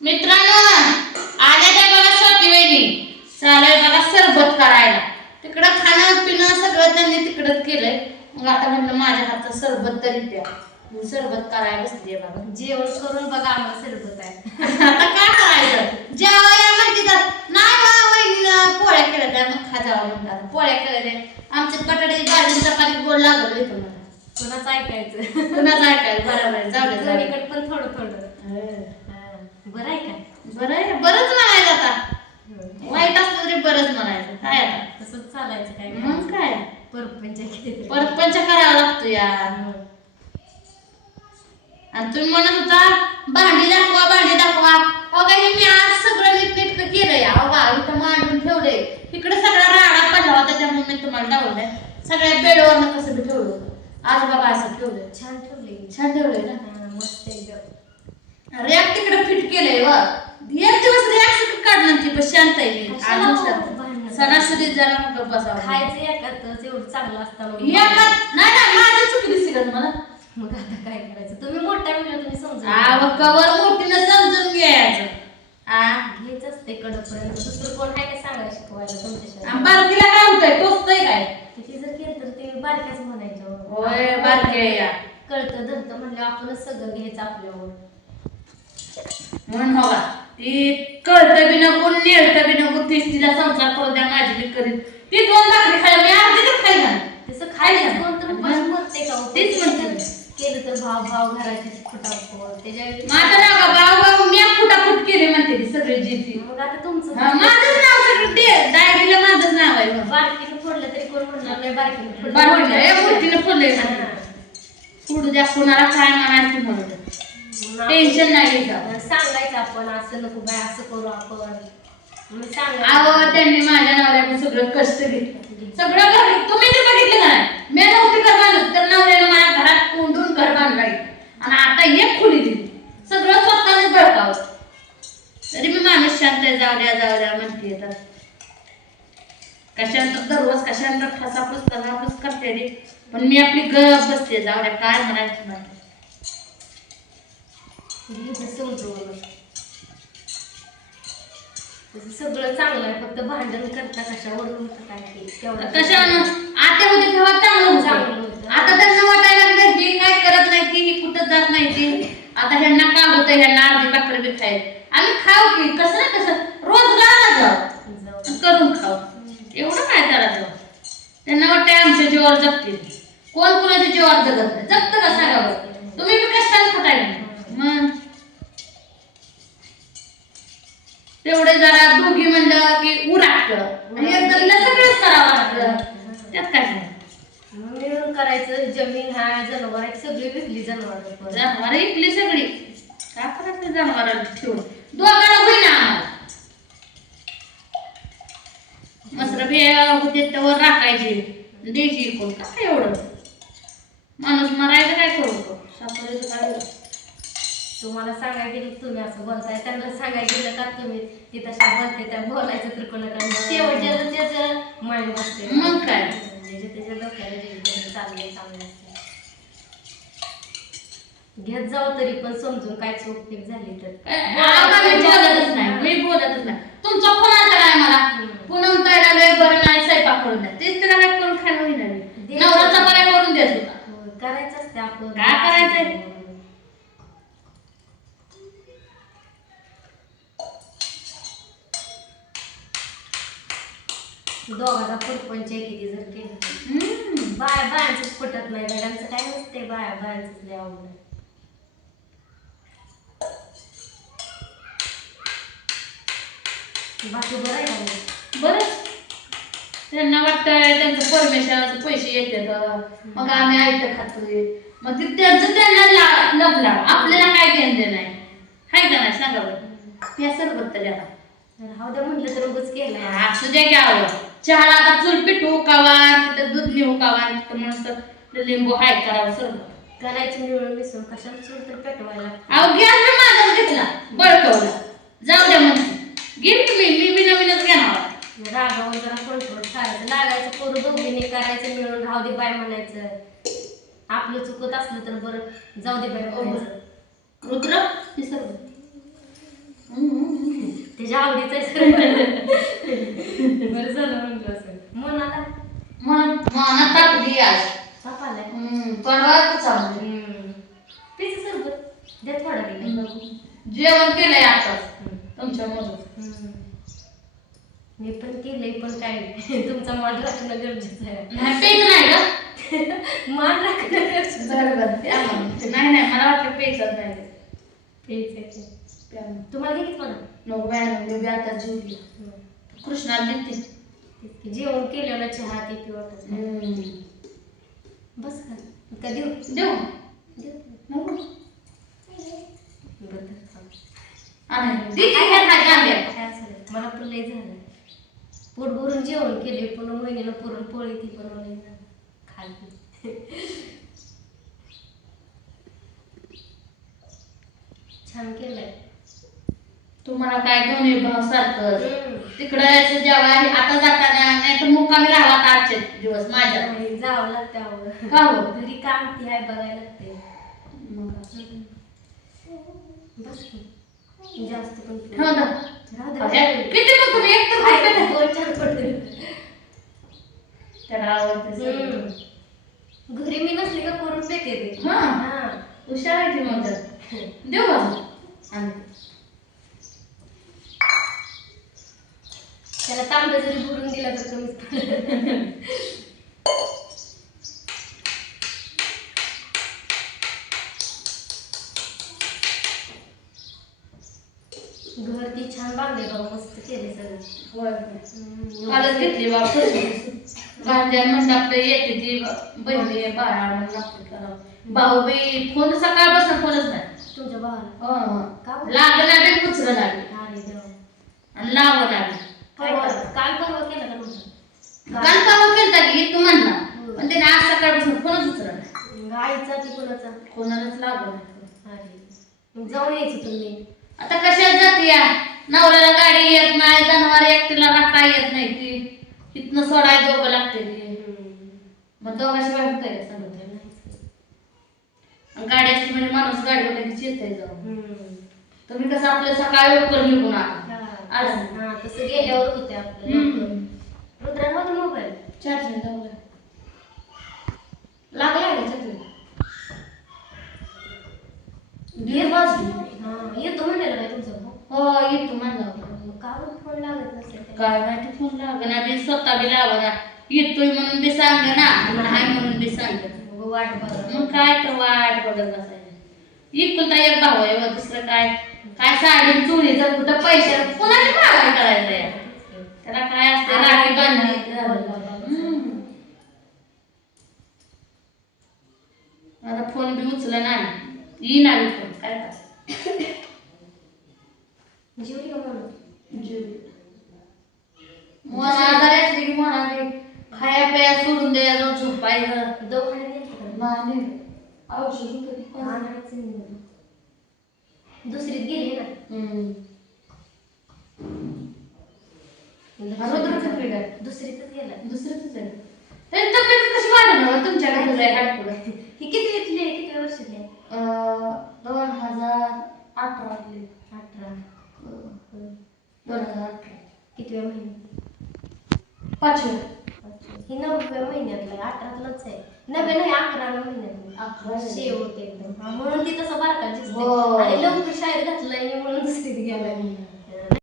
मित्रांनो आल्या त्या बघा स्वाती वहिनी. चालेल बघा सरबत करायला. तिकडं खाणं पिणं सगळं त्यांनी तिकडंच केलंय. मग आता म्हणलं माझ्या हातचं सरबत तरी प्या. मी सरबत करायला बसली बघा. जेवण करून बघा आम्हाला सरबत आहे. आता काय करायचं? जेवायला म्हणते तर. नाही बा वहिनीनं पोळ्या केल्या त्या मग खा जावं म्हणतात. पोळ्या केल्या त्या आमच्या बटाट्याची भाजी चपाती गोड लागलं येतो मला. कोणाचं ऐकायचं? कुणाचं ऐकायचं? बरोबर जाऊ दे पण थोडं थोडं. बरं आहे का? बरं आहे? बरंच म्हणायचं आता. वाईट असलं तरी बरंच म्हणायचं. काय आता? तसंच चालायचं काय? मग काय? परपंच किती परत पंच करावा लागतो या आणि तुम्ही म्हणत होता भांडी दाखवा भांडी दाखवा. अगं हे मी आज सगळं नीटनेटकं केलंय. अगा इथं मांडून ठेवलंय. इकडे सगळा राडा पडला होता त्यामुळे मी तुम्हाला डावलंय सगळ्या बेडवर कसं बी ठेवलं. आज बघा असं ठेवलंय. छान ठेवली छान ठेवलंय ना? मस्त एकदम. रॅक तिकडे फिट केलंय व. एक दिवस रॅक फिट काढलं ती पण शांत आहे सणासुदीत जरा मग बसावं खायचं एकातच एवढं चांगलं असतं एकात नाही नाही माझी चुकी दिसली का तुम्हाला? मग आता काय करायचं? तुम्ही मोठा म्हणलं तुम्ही समजून आव कवर मोठीनं समजून घ्यायचं. घ्यायचं असते दुसरं कोण आहे काय सांगायला शिकवायला तुमच्या आणि बारकीला काय होतंय? टोचतंय काय? किती जर केलं तर ते बारक्याच म्हणायचं. होय बारके या. कळतं धरतं म्हणलं आपणच सगळं घ्यायचं आपल्यावर. म्हणून बघा ती कळतं बी नको नेळतं बी नको तीच तिला संसार करू द्या माझी मी करीत ती दोन भाकरी खायला मी अर्धी तर खाई ना तसं पण बोलते का हो? तेच म्हणते. केलं तर भाव भाव घराचे फटाफट त्याच्या माझं नाव का भाऊ भाऊ मी फुटाफुट केली म्हणते ती सगळी जीती मग आता तुमचं माझंच नाव सगळं ते डायरीला माझंच नाव आहे. बारकीनं फोडलं तरी कोण म्हणणार नाही बारकीनं. बारकीनं, मोठीनं फोडलंय. पुढे द्या कुणाला काय म्हणायचं म्हणून टेन्शन नाही घ्यायचं सांगायचं आपण असं नको बाय असं करू आपण. मग अहो त्यांनी माझ्या नवऱ्याकडून सगळं कष्ट घेतलं. सगळं घर तुम्ही तर बघितलं नाही. मी नव्हती घर बांधलं तर नवऱ्यानं माझ्या घरात कोंडून घर बांधलं. आणि आता एक खोली दिली. सगळं स्वतःच बळकावं तरी मी माणूस शांत आहे जाऊ द्या जाऊ द्या म्हणते तर कशानंतर दररोज कशानंतर फसाफस फसाफस करते रे. पण मी आपली गप बसते जाऊ द्या काय म्हणायचं नाही घ्यायचं समजून तसं सगळं चांगलं आहे फक्त भांडण करता कशावरून होतं काय ते तेवढं. कशानं आता होते तेव्हा चांगलं चांगलं होतं. होतं. आता त्यांना वाटायला लागलं ही काय करत नाही ती ही कुठं जात नाही ती. आता ह्यांना काय होतं ह्यांना अर्धी भाकरी बी खायला. आम्ही खाऊ की कसं ना कसं रोज गावाला जाऊ. जाऊ. करून खाऊ. एवढं काय करायचं? त्यांना वाटतंय आमच्या जीवावर जगतील. कोण कोणाच्या जीवावर जगत नाही? जगत का सांगा बरं तुम्ही बी कशाला खाताय मग? तेवढे जरा दोघी म्हणलं की उराट आणि एकदम सगळंच करावं लागतं त्यात काय मिळून करायचं जमीन हाय जनावर सगळी विकली जनावर जनावर इकली सगळी. काय करायचं जनावर ठेवून. दोघांना होईना मसर बी होते त्यावर राखायची. द्यायची कोण? काय एवढं? माणूस मरायचं काय करू? सापडायचं काय? तुम्हाला सांगायला गेलं तुम्ही असं बोलताय त्यांना सांगायला गेलं का तुम्ही ती तशा बोलते त्या बोलायचं तर कोणाकडे शेवट ज्याचं त्याचं माइंड बसते मग काय? म्हणजे त्याच्या डोक्याला चाललंय चांगलं असते. घेत जाऊ तरी पण समजून काय चूक झाली तर. काय- आता मी बोलतच नाही मी बोलतच नाही. तुमचा फोन आला काय मला. पुनम ताईला लय बरं नाही स्वयंपाक करून द्या. तेच तिला काय करून खायला होईना. नवराचा बऱ्या करून देत होता. होय, करायचं असते आपण काय करायचंय? दोघाचा परपंच आहे किती जर केलं. बाय बायांचंच पटत नाही गड्यांचं काय नसते बाया बायांचंच लय आहे. बाकी बरं आहे का? बरं त्यांना वाटतंय त्यांचं परमेश्वराचे पैसे येतात मग आम्ही ऐकत खातोय. मग ते त्यांचं त्यांना ला- लपला आपल्याला काय घेणं देणं नाही हाय का नाही? सांगा बरं. या सरबत तरी आता राहू द्या म्हटलं तर उगच केलंय असू द्या घ्यावं चहाला आता चूल पिठू उकावा तिथं दूध लिहू उकावा तिथं मस्त लिंबू हाय करावं सरबत करायचं मिळून मिसळून कशाला चूल तर पेटवायला? अहो गॅस मी माझाच घेतला बळकवला. जाऊ द्या म्हणते घेईन मी मी बी नवीनच घेणार. रागावर जरा कंट्रोल करायचं लागायचं करू दोघीने करायचं मिळून राहू दे बाय म्हणायचं. आपलं चुकत असलं तर बरं जाऊ दे बाय रुद्र सरबत त्याच्या आवडीचं आहे. बरं झालं म्हणलं असं. मनाला मन मनात टाकली आज. ताप आलाय. सरबत द्या थोडा दिला जेवण केलंय आताच तुमच्या मदत. मी पण केलंय पण काय? तुमचा मान राखणं गरजेचं आहे. नाही पेज नाही का मान राखणं गरजेचं. नाही नाही मला वाटलं पेजच नाही. ते. आहे. प्या मग. तुम्हाला किती थोडं नको बाय नको मी आता जेवली कृष्णाला देते जेवण केल्यावर चहा ते पिवटच हम्म. बस का का देऊ देऊ देऊ नको बरं थांब. आणि दे की ह्या खायच्या आंब्या. काय असं नाही. मला पण लय झालं पोट भरून जेवण केले पुन्हा महिन्याला पुरण पोळी ती बनवली खाली छान केलंय तुम्हाला काय भाव सारखं. तिकडं जेव्हा आता जाताना नाही तर मुक्कामी राहावा आता आजचे दिवस माझ्या जावं लागतं. का हो? घरी काम ती आहे बघायला लागते. जास्त पण किती मग तुम्ही एक तर? दोन चार पडले त्याला आवडते. घरी मी नसली का करून देते ते हा. हा. हुशार आहे ती मग तर. देऊ का आणि त्याला तांबडा जरी भरून दिला तर कमीच. घर ती छान बांधले बाबा मस्त केले सगळं घेतली भांड्या म्हणलं आपलं येते ती बहिणी बाळा. भाऊ बी फोन सकाळपासून फोनच नाही तुमच्या भावाला हो. लागलं उचलं लागले देवा. आणि लावं लागले? काल परवा केला का तुमचा? काल परवा केलता की तू म्हणला. पण त्याने आज सकाळपासून फोनच उचलला नाही. आईचा की कोणाचा? कोणालाच लागलं जाऊन यायचं तुम्ही. आता कशात जाते या? नवऱ्याला गाडी येत नाही जनावर एकटीला राखता येत नाही ती. तिथनं सोडाय दोघं लागते ते. मग दोघाशिवाय होतंय का सांगत गाडी असली म्हणजे माणूस गाडीवर लगेच येतंय जाऊन. तुम्ही कसं आपलं सकाळी लवकर निघून आला. आलं. हा तसं गेल्यावर होते आपलं. रुद्रा मोबाईल? चार्जिंग लावलं लागला का वाजली. हा येतो म्हणलेला काय तुमचा भाऊ. हो येतो म्हणला. मग का बरं फोन लागत नसेल त्याला? काय माहिती फोन लागना बी स्वतः बी लावना येतोय म्हणून बी सांग ना नाही म्हणून बी सांग. मग वाट बघा मग काय तर वाट बघत बसायचं. इकुलता एक भाऊ आहे व दुसरं काय? काय साडी चोळी जर कुठं पैसे कोणाची मागायला करायचं त्याला काय असतं राखी हम्म. आता फोन बी उचला नाही. येईन आम्ही फोन काय? जेवली का जेवली. मना आजारी असली की म्हणा की खाया प्या सोडून द्यायचं झोपायचं. दवाखान्यात औषध नाही. दुसरीत गेली ना. हम्म. रुद्र कुठे काय? दुसरीतच गेला. दुसरंच आहे. तरी तब्येत कशी वाढवणार तुमच्या घरी जाय हाडपुडं ही किती आहे? किती वर्षातली आहे? अं, दोन हजार अठरातले अठरा. दोन हजार अठरा. कितव्या महिन्यात? पाचवे. ही नवव्या महिन्यातलं आहे. अठरातलंच आहे. नव्या नाही अकराव्या महिन्यातलं अकरा शेव होते एकदम. म्हणून ती तसं बारका हो. आणि लवकर शाळेत घातलाय मी म्हणून दुसरीत गेलाय.